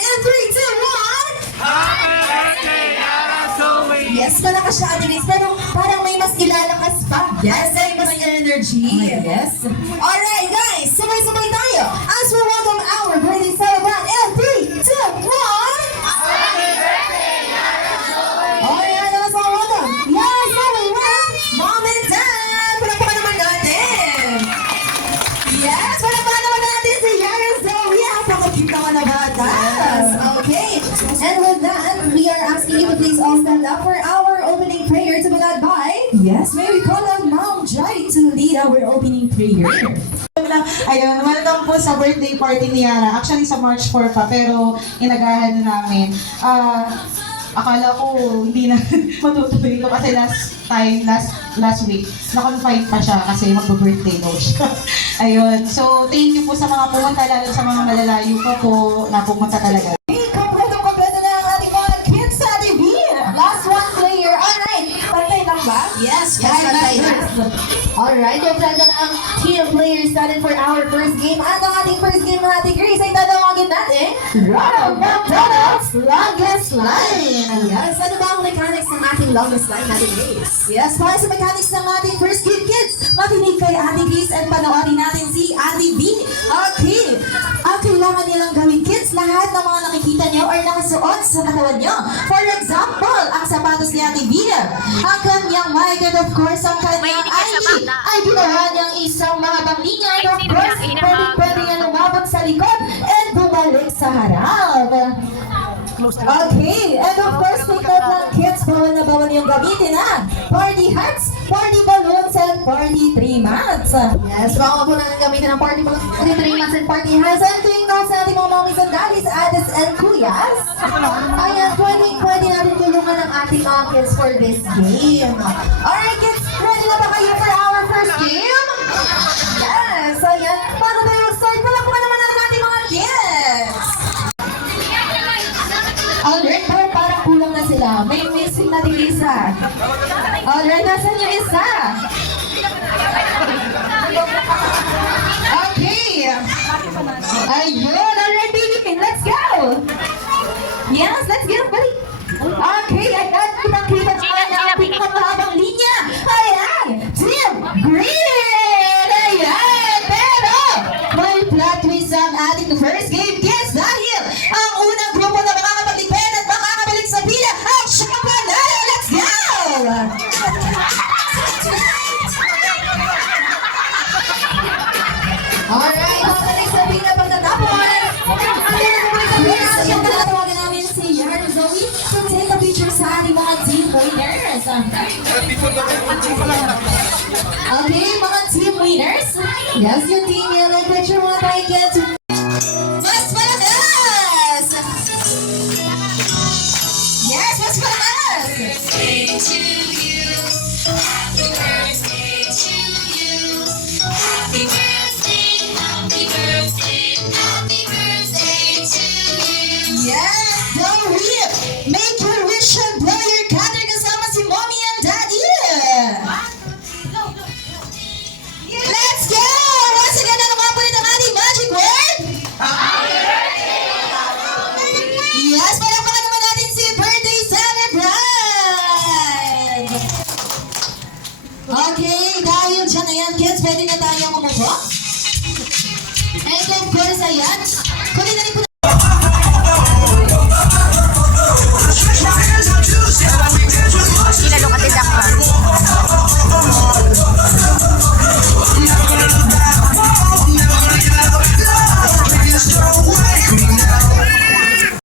In 3, 2, 1! Happy birthday, Yara Zoe! Yes, malakas siya, Ate Grace, pero parang may mas ilalakas pa. Yes, may mas energy. Yes. Alright, guys, sabay-sabay tayo as we welcome our birthday celebrant. In 3, 2, 1! Happy birthday, Yara Zoe! Alright, let's all welcome. Yes, everyone! Mom and Dad! Palakpakan naman natin! Yes, palakpakan naman natin si Yara Zoe. Napaka-cute naman na bata. Okay. And with that, we are asking you to please all stand up for our opening prayer to be led by. Yes, may we call on Mom Jai to lead our opening prayer. Ayun, welcome po sa birthday party ni Yara. Actually, sa March 4 pa, pero inagahan na namin. Akala ko hindi na matutuloy ko kasi last week, na-confine pa siya kasi magpo-birthday daw siya. Ayun, so thank you po sa mga pumunta, lalo sa mga malalayo pa po na pumunta talaga. Kompleto na ang ating mga kids sa TV. Last one player. Alright, pantay lang ba? Yes, pantay lang. Alright, kompleto na ang team players natin for our first game. At ang ating first game ng ating Grace ay tatawagin natin Ronald McDonald's Longest Line. Yes, ano ba ang mechanics ng ating longest line natin, Grace? Yes, para sa mechanics ng ating first game, kids, makinig kay Ate Grace at panoorin natin si Ate B. Okay, ang kailangan nilang gawin, kids, lahat ng mga nakikita niyo or nakasuot sa katawan niyo. For example, ang sapatos ni Ate B, ang kanyang mic, and of course, ang kanyang ID, ay ginawa niyang isang mga banglingan. Of course, pwede niya lumabot sa likod and bumalik sa harap. Okay, and of course, take note lang, kids, bawal na bawal yung gamitin, ha? Party hats, party balloons, and party tree mats. Yes, bawal po na gamitin ang party balloons, party tree mats, and party hats. And take note sa ating mga mommies and daddies, aunties and kuyas. Ayan, pwede natin tulungan ang ating mga kids for this game. Alright, kids, ready na ba kayo for our first game? Yes, ayan. Bago tayo mag-start, palakpakan naman natin ating mga kids. Alright, parang kulang na sila. May missing natin isa. Alright, nasan yung isa? Okay. Ayun, alright, baby. Let's go. Yes, let's go, buddy. Okay, ayan. Kitang-kita ang pinakamahabang linya. Ayan, Team Green. Ayan, pero may plot twist ang ating first game, kids. Dahil ang unang grupo na makakapagligpit at makakabalik sa pila ang Chapanay. Let's go! Alright, makakabalik sa pila pagkatapos. Yung tatawagan namin si Yara Zoe to take a picture sa ating mga team winners. Okay, mga team winners. Yes, yung team yellow picture mga tayo, kids. Mas malakas! Yes, mas malakas! Birthday to you. Happy birthday to you. Happy birthday, happy birthday, happy birthday to you. Yes, Zoe! Make your wish and blow your candle kasama si Mommy and Daddy! Let's go! Once again, ano nga po rin ang ating magic word? Yes, palakpakan naman natin si birthday celebrant! Okay, dahil dyan na yan, kids, pwede na tayong umupo. And of course, ayan, kunin na rin po